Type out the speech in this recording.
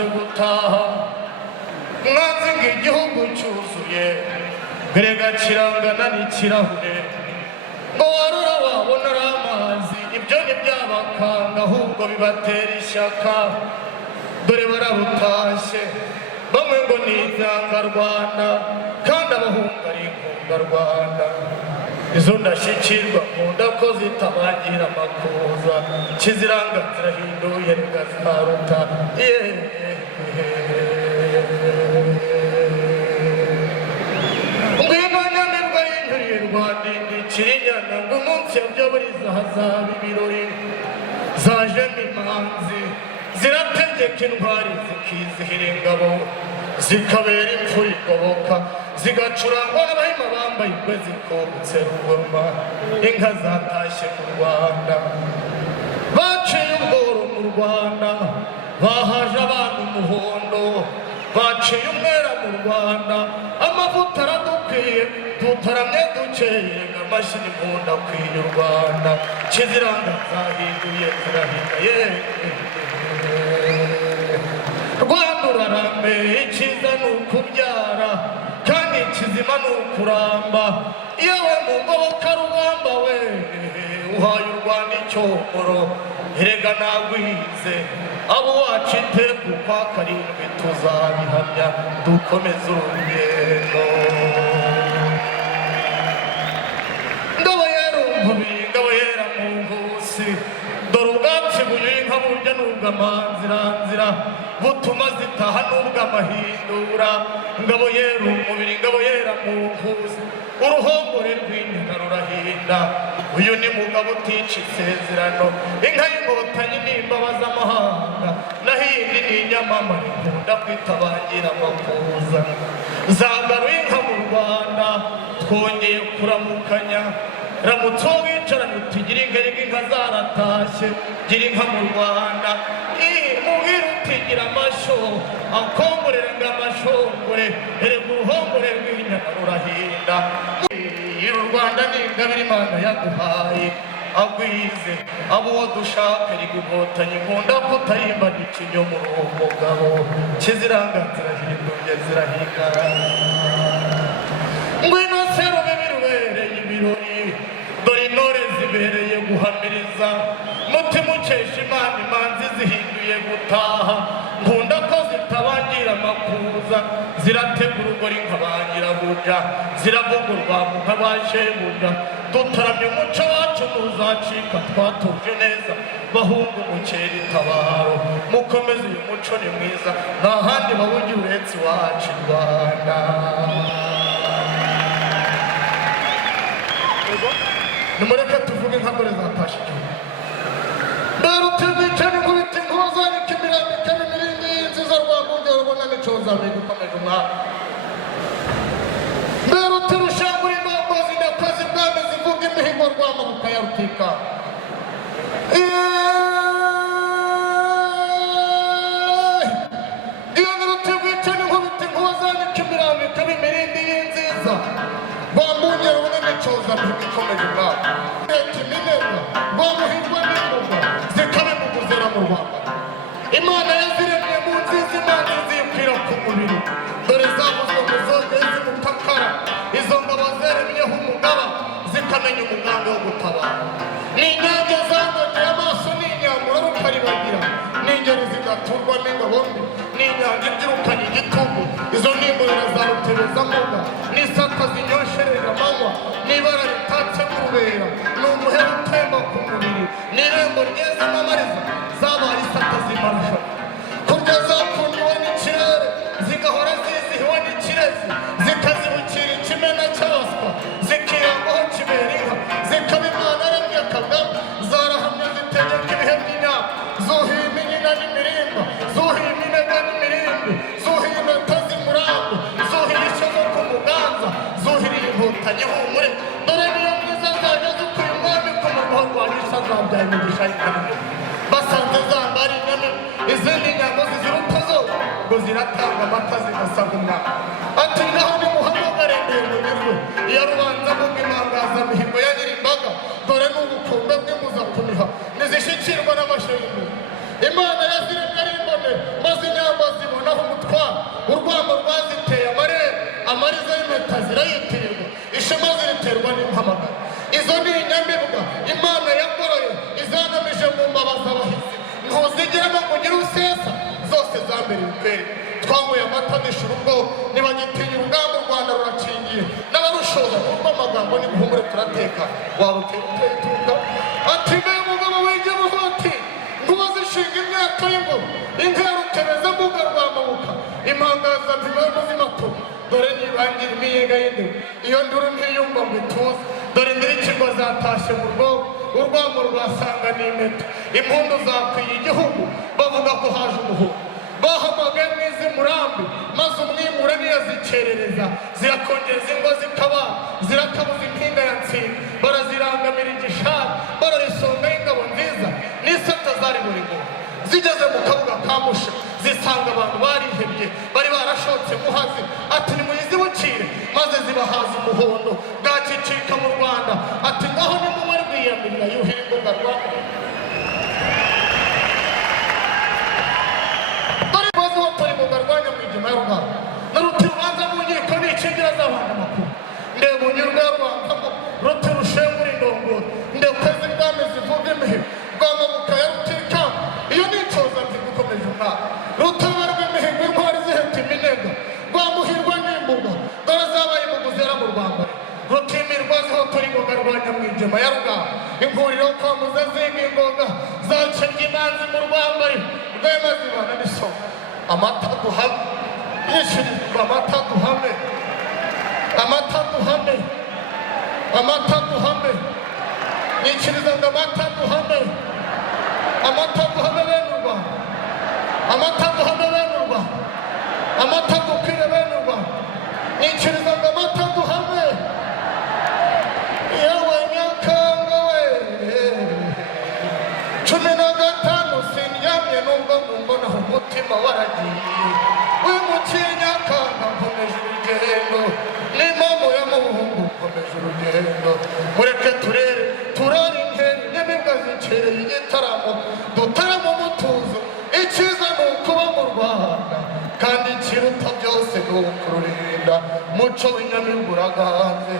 bashatse gutaha mwanzi ng'igihugu cyuzuye berega kirangana n'ikirahure ngo warura wabona ari amazi ibyo ntibyabakanga ahubwo bibatera ishyaka dore barabutashye bamwe ngo ni inyangarwanda kandi abahunga ari inkungarwanda izo ndashyikirwa nkunda ko zitabagira amakuza kiziranga zirahinduye rigazaruta ngwino nyamirwa y'inyuriye rwandindikira inyana ngo umunsi yabyoburiza hazaba ibirori zajemo imanzi zirategeka intwari zikizihira ingabo zikabera imfura igoboka zigacurangwa n'abahima bambaye ingwe zikobutse rugoma inka zatashye mu Rwanda baciye ubworo mu Rwanda bahaje abana umuhondo baciye umwera mu Rwanda amavuta aradukwiye tutaramye dukeye amashyi n'impundu akwiye u Rwanda kiziranga zahinduye zirahingaye Rwanda urarambe icyiza ni ukubyara kandi ikizima ni ukuramba yewe mu ngoboka rugamba we uhaye u Rwanda icyomoro erega nagwize abo wacu iteka ukwa karindwi tuzabihamya dukomeze urugendo ngabo yera umubiri ngabo yera mu nkusi dore ubwatsi bunyuye inka burya n'ubw'amanziranzira butuma zitaha n'ubw'amahindura ngabo yera umubiri ngabo yera mu nkusi uruhongore rw'inyana rurahinda uyu ni mugabo utica isezerano inka y'inkotanyi n'imbabazi amahanga nahindi ni inyamamare ikunda kwitabagira amakuza zagaruye inka mu Rwanda twongeye kuramukanya ramutse uwo wicaranye utigire ingerega inka zaratashye gira inka mu Rwanda mubwira utigira amasho akongorera ngo amashongore erega uruhongore rw'inyana rurahinda uru Rwanda ni ingabire Imana yaduhaye agwize abo uwo dushaka rigugotanye nkunda kutayimba n'ikinyo muri uwo mugabo kiziranga zirahinduye zirahiga ngwino serube birubereye ibirori dore intore zibereye guhamiriza mutima ukesha Imana imanzi zihinduye gutaha nkunda ko zitabangira amakuza zirategura urugori nk'abanyirabuja ziravuga urwamo nk'abashebuja dutaramye umuco wacu ntuzacika twatuje neza bahunga umukera itabaro mukomeze uyu muco ni mwiza nta handi bawugira uretse iwacu i Rwanda nimureke tuvuge nka dore zatashe igihugu dore utizicane nkubita inkuza n'ikimirambika n'imirindi nziza rwagundye rubona n'icoza bigukomeje umwaka mbere utirushangura indongozi ndakoze ibwami zivuga imihigo rwamabuka ya rutika iyo nirutigwicane nkubita inkuza n'ikimirambika n'imirindi nziza rwambunye rubona n'icoza bigukomeje umwaka iminega rwamuhirwa n'ingoga zikabe mu kuzera mu Rwanda Imana yaziremye mu nziza Imana zikwira ku mubiri dore zavuzwe mu zogezi mutakara izo ngabo zeremyeho umugaba zikamenya umugambi wo gutabara n'inyange zangogeye amaso n'inyamura rukaribagira n'ingeri zigaturwa n'ingabo mbi n'inyange ibyirukanye igitugu izo n'imburira za rutebezamuga n'isata zinyosherera amanywa n'ibara ritatse mu rubera ni umuhero utemba ku mubiri n'irembo ryeza amamariza zabaye isata zimarusha kurya zapfundiwe n'ikirere zigahora zizihiwe n'ikirezi zikazibukira ikimena cy'abaswa zikirambaho kibera inka zikaba Imana yaremye Kagame zarahamye zitegeka ibihe by'imyaka zuhiye iminyina n'imirimba zuhiye iminega n'imirimbi zuhiye impeta z'umurambo zuhiye ishozo ku muganza zuhiriye inkotanyi ihumure dore niyo mwiza zajya zikuye umwami ku murwa rwanisha zabyaye imigisha y'ikarimu basanze zambara inyama izindi nyambo ziziruta zo ngo ziratanga amata zigasaba umwaka ati ngaho nimuhamagare ndende iyo rubanza mvuga impangazamihigo ya Nyirimbaga dore n'ubukombe bwe muza kuniha nizishyikirwa n'amashanyarazi Imana yaziremye ari imbone maze inyambo rusesa zose zambereye ukweri twanyweye amata nishura ubwo ntibagitinya urugamba u Rwanda rurakingiye n'abarushoza kumva amagambo n'ibihumure turateka waruteye uteye tunga ati mbe mugabo wige buhoti nguba zishinga imyaka y'ingoma inka ya rutereza mbuga rwa mabuka impangaza ntibazo z'imatu dore nibangira imiyega y'indero iyo nduru ntiyumva ngo ituze dore ndirikirwa zatashye mu rwobo urwamo rwasanga n'impeta impundu zakwiye igihugu bavuga ko haje umuhungu bahamagaye mwizi murambi maze umwimura niyazikerereza zirakongeza ingo zikaba zirakabuza impinga ya nsinga barazirangamira igishari bararisonga y'ingabo nziza n'isata zari buri muntu zigeze mu kabuga ka musha zisanga abantu barihebye bari barashotse muhazi ati nimuyizibukire maze zibahaza umuhondo bwakicika mu Rwanda ati ngaho nimumare rwiyamirira yuhira imbuga Rwanda barwanya mu ijima y'urugamba naruti rubanza mu nkiko n'ikingira z'abantu makuru ndeba unyurwa y'urwangamo ruti rushengura indongoro ndekwezi bwami zivuga imihigo rwamabuka ya rutikamba iyo nicoza nzi gukomeje umwaka rutaba rw'imihigo intwari ziheta iminega rwamuhirwa n'imbuga dore zabaye imbugu zera mu rwambari rutimirwa zihotora ingoga rwanya mu ijima ya rugamba impuriro kwamuza zinga ingoga zacebye imanzi mu rwambari rwema zibana n'isoko amata duhame yishirizwa amata duhame amata duhame amata duhame yikiriza ngo amata duhame amata duhame bene u Rwanda amata duhame bene u Rwanda amata dukwire bene u Rwanda yikiriza ngo amata duhame yewe Nyakanga we 15 sindyamye nubwo numbonaho umutima waragiye wimukiye Nyakanga nkomeje urugendo n'impamvu y'amabuhungu nkomeje urugendo mureke turare inkeri n'imbwa zikereye igitaramo dutaramo umutuzo icyiza ni ukuba mu Rwanda kandi ikiruta byose ni ukururinda umuco w'inyamibwa uraganze